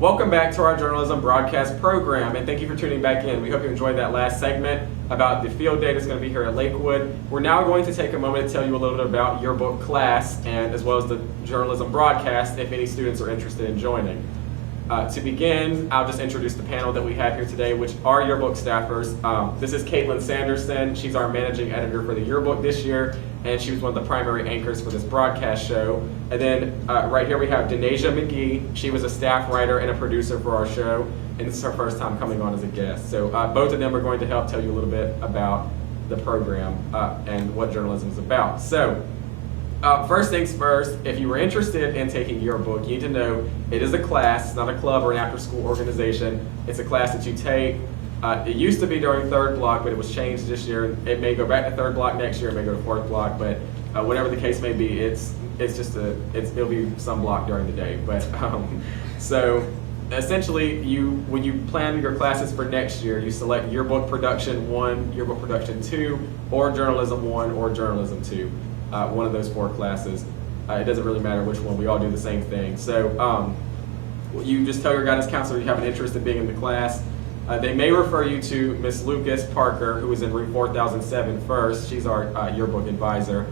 Welcome back to our journalism broadcast program, and thank you for tuning back in. We hope you enjoyed that last segment about the field day that's going to be here at Lakewood. We're now going to take a moment to tell you a little bit about Yearbook class, and as well as the journalism broadcast, if any students are interested in joining. To begin, I'll just introduce the panel that we have here today, which are Yearbook staffers. This is Caitlin Sanderson. She's our managing editor for the Yearbook this year, and she was one of the primary anchors for this broadcast show. And then right here we have Denaysha McGee. She was a staff writer and a producer for our show, and this is her first time coming on as a guest. So both of them are going to help tell you a little bit about the program and what journalism is about. So first things first, if you were interested in taking Yearbook, you need to know it is a class. It's not a club or an after-school organization. It's a class that you take. It used to be during third block, but it was changed this year. It may go back to third block next year. It may go to fourth block, but whatever the case may be, it'll be some block during the day. But so essentially, when you plan your classes for next year, you select Yearbook Production 1, Yearbook Production 2, or Journalism 1 or Journalism 2. One of those 4 classes. It doesn't really matter which one, we all do the same thing. So you just tell your guidance counselor you have an interest in being in the class. They may refer you to Miss Lucas Parker, who is in room 4007 first. She's our yearbook advisor.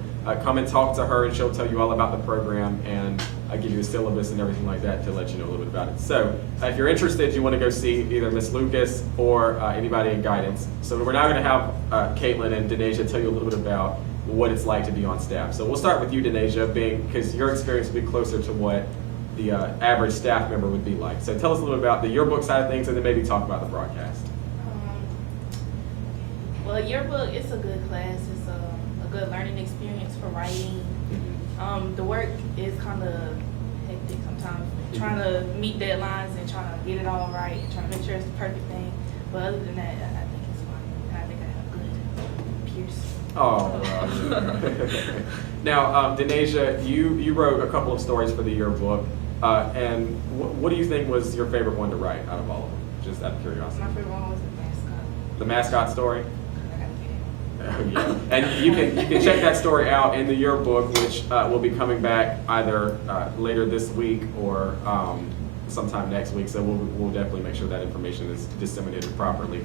Come and talk to her and she'll tell you all about the program and give you a syllabus and everything like that to let you know a little bit about it. So if you're interested, you want to go see either Miss Lucas or anybody in guidance. So we're now going to have Caitlin and Denaysha tell you a little bit about what it's like to be on staff. So we'll start with you, Denaysha, because your experience will be closer to what the average staff member would be like. So tell us a little bit about the yearbook side of things and then maybe talk about the broadcast. Well, yearbook, it's a good class. It's a good learning experience for writing. The work is kind of hectic sometimes, trying to meet deadlines and trying to get it all right and trying to make sure it's the perfect thing. But other than that, I think it's fun. And I think I have good peers. Oh, now, Denaysha, you wrote a couple of stories for the yearbook, and what do you think was your favorite one to write out of all of them? Just out of curiosity. My favorite one was the mascot. The mascot story? I gotta get it. Yeah. And you can check that story out in the yearbook, which will be coming back either later this week or sometime next week. So we'll definitely make sure that information is disseminated properly.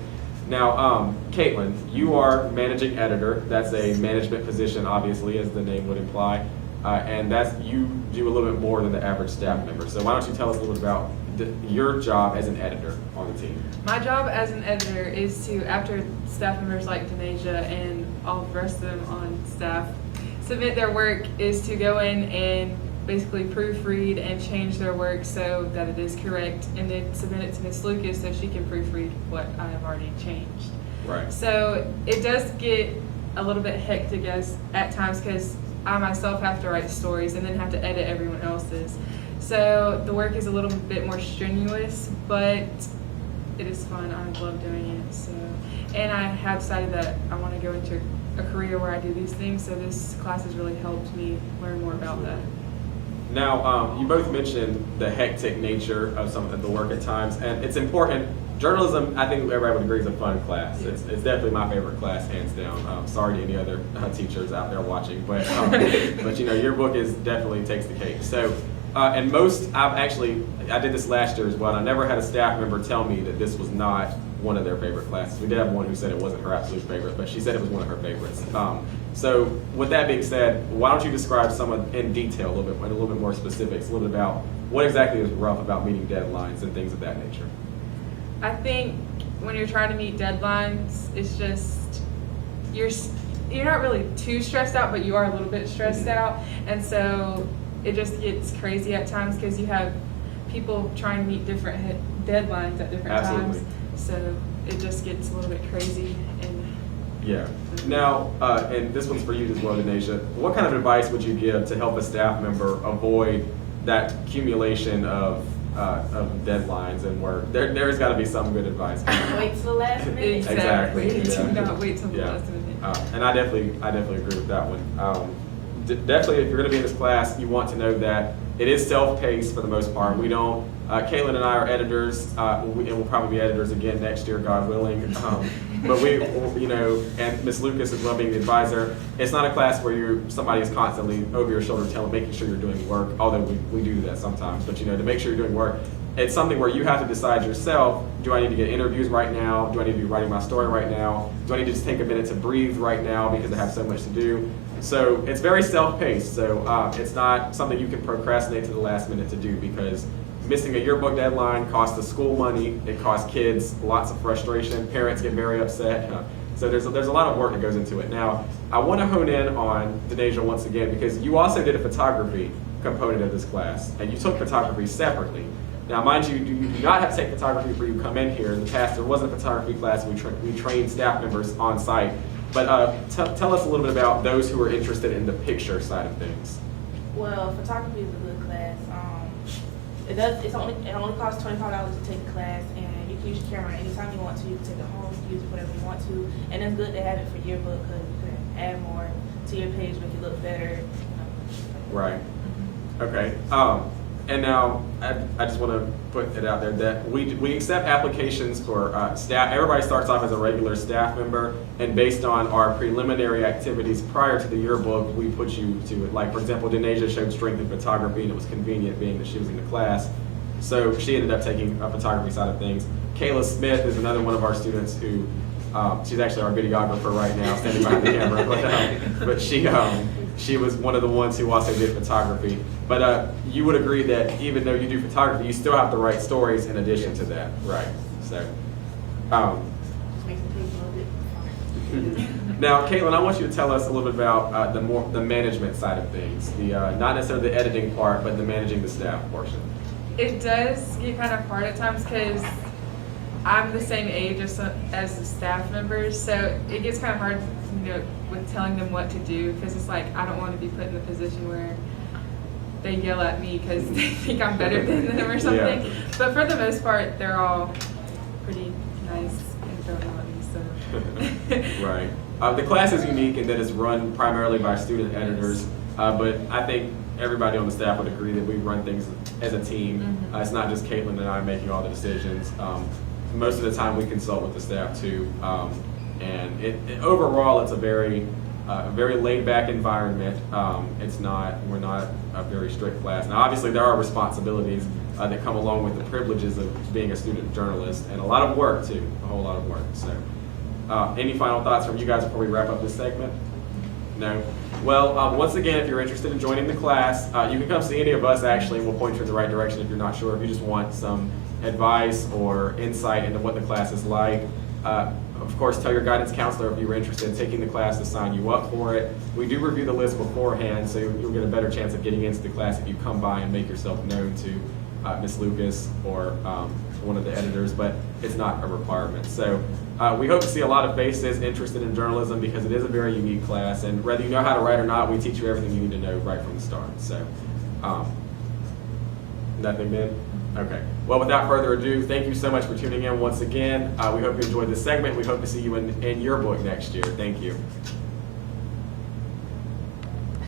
Now, Caitlin, you are managing editor. That's a management position, obviously, as the name would imply, and you do a little bit more than the average staff member. So why don't you tell us a little bit about your job as an editor on the team? My job as an editor is to, after staff members like Denaysha and all the rest of them on staff submit their work, is to go in and basically proofread and change their work so that it is correct, and then submit it to Miss Lucas so she can proofread what I have already changed. Right. So it does get a little bit hectic at times because I myself have to write stories and then have to edit everyone else's. So the work is a little bit more strenuous, but it is fun. I love doing it. So, and I have decided that I want to go into a career where I do these things. So this class has really helped me learn more about that. Now, you both mentioned the hectic nature of some of the work at times, and it's important. Journalism, I think everybody would agree, is a fun class. It's definitely my favorite class, hands down. Sorry to any other teachers out there watching, but you know, yearbook definitely takes the cake. So, and I did this last year as well, and I never had a staff member tell me that this was not one of their favorite classes. We did have one who said it wasn't her absolute favorite, but she said it was one of her favorites. So with that being said, why don't you describe in detail, a little bit more specifics, a little bit about what exactly is rough about meeting deadlines and things of that nature? I think when you're trying to meet deadlines, it's just, you're not really too stressed out, but you are a little bit stressed out. And so it just gets crazy at times because you have people trying to meet different deadlines at different times. So it just gets a little bit crazy. Yeah. Now, and this one's for you as well, Denaysha. What kind of advice would you give to help a staff member avoid that accumulation of deadlines and work? There's got to be some good advice. Wait till the last minute. Exactly. Yeah. Do not wait till the last minute. And I definitely agree with that one. Definitely, if you're going to be in this class, you want to know that it is self-paced for the most part. We don't. Caitlin and I are editors, and we'll probably be editors again next year, God willing. But and Miss Lucas is well being the advisor. It's not a class where somebody is constantly over your shoulder making sure you're doing work, although we do that sometimes. But to make sure you're doing work, it's something where you have to decide yourself, do I need to get interviews right now? Do I need to be writing my story right now? Do I need to just take a minute to breathe right now because I have so much to do? So it's very self-paced, so it's not something you can procrastinate to the last minute to do, because missing a yearbook deadline costs the school money, it costs kids lots of frustration, parents get very upset. So there's a lot of work that goes into it. Now, I want to hone in on Denaysha once again, because you also did a photography component of this class, and you took photography separately. Now, mind you, you do not have to take photography before you come in here. In the past, there wasn't a photography class, we trained staff members on site. But tell us a little bit about those who are interested in the picture side of things. Well, photography is a good class. It only costs $25 to take the class, and you can use your camera anytime you want to. You can take it home, use it whatever you want to, and it's good to have it for yearbook because you can add more to your page, make it look better. Right. Okay. And now I just want to put it out there that we accept applications for staff. Everybody starts off as a regular staff member, and based on our preliminary activities prior to the yearbook, we put you to it. Like, for example, Denaysha showed strength in photography, and it was convenient being that she was in the class. So she ended up taking a photography side of things. Cayla Smith is another one of our students who, she's actually our videographer right now, standing behind the camera, but she was one of the ones who also did photography. But you would agree that even though you do photography, you still have to write stories in addition to that, right? So, Makes the page a little bit. now, Caitlin, I want you to tell us a little bit about the management side of things, not necessarily the editing part, but the managing the staff portion. It does get kind of hard at times because I'm the same age as the staff members, so it gets kind of hard, with telling them what to do, because it's like I don't want to be put in the position where they yell at me because they think I'm better than them or something. Yeah. But for the most part, they're all pretty nice and friendly. So. Right. The class is unique in that it's run primarily by student editors, but I think everybody on the staff would agree that we run things as a team. Mm-hmm. It's not just Caitlin and I making all the decisions. Most of the time we consult with the staff too. And overall, it's a very laid-back environment. We're not a very strict class. Now, obviously, there are responsibilities that come along with the privileges of being a student journalist, and a lot of work too, a whole lot of work. So, any final thoughts from you guys before we wrap up this segment? No? Well, once again, if you're interested in joining the class, you can come see any of us actually, and we'll point you in the right direction if you're not sure, if you just want some advice or insight into what the class is like. Of course, tell your guidance counselor if you're interested in taking the class to sign you up for it. We do review the list beforehand, so you'll get a better chance of getting into the class if you come by and make yourself known to Ms. Lucas or one of the editors, but it's not a requirement. So we hope to see a lot of faces interested in journalism, because it is a very unique class, and whether you know how to write or not, we teach you everything you need to know right from the start. So, nothing, Ben? Okay. Well, without further ado, thank you so much for tuning in once again. We hope you enjoyed this segment. We hope to see you in Yearbook next year. Thank you.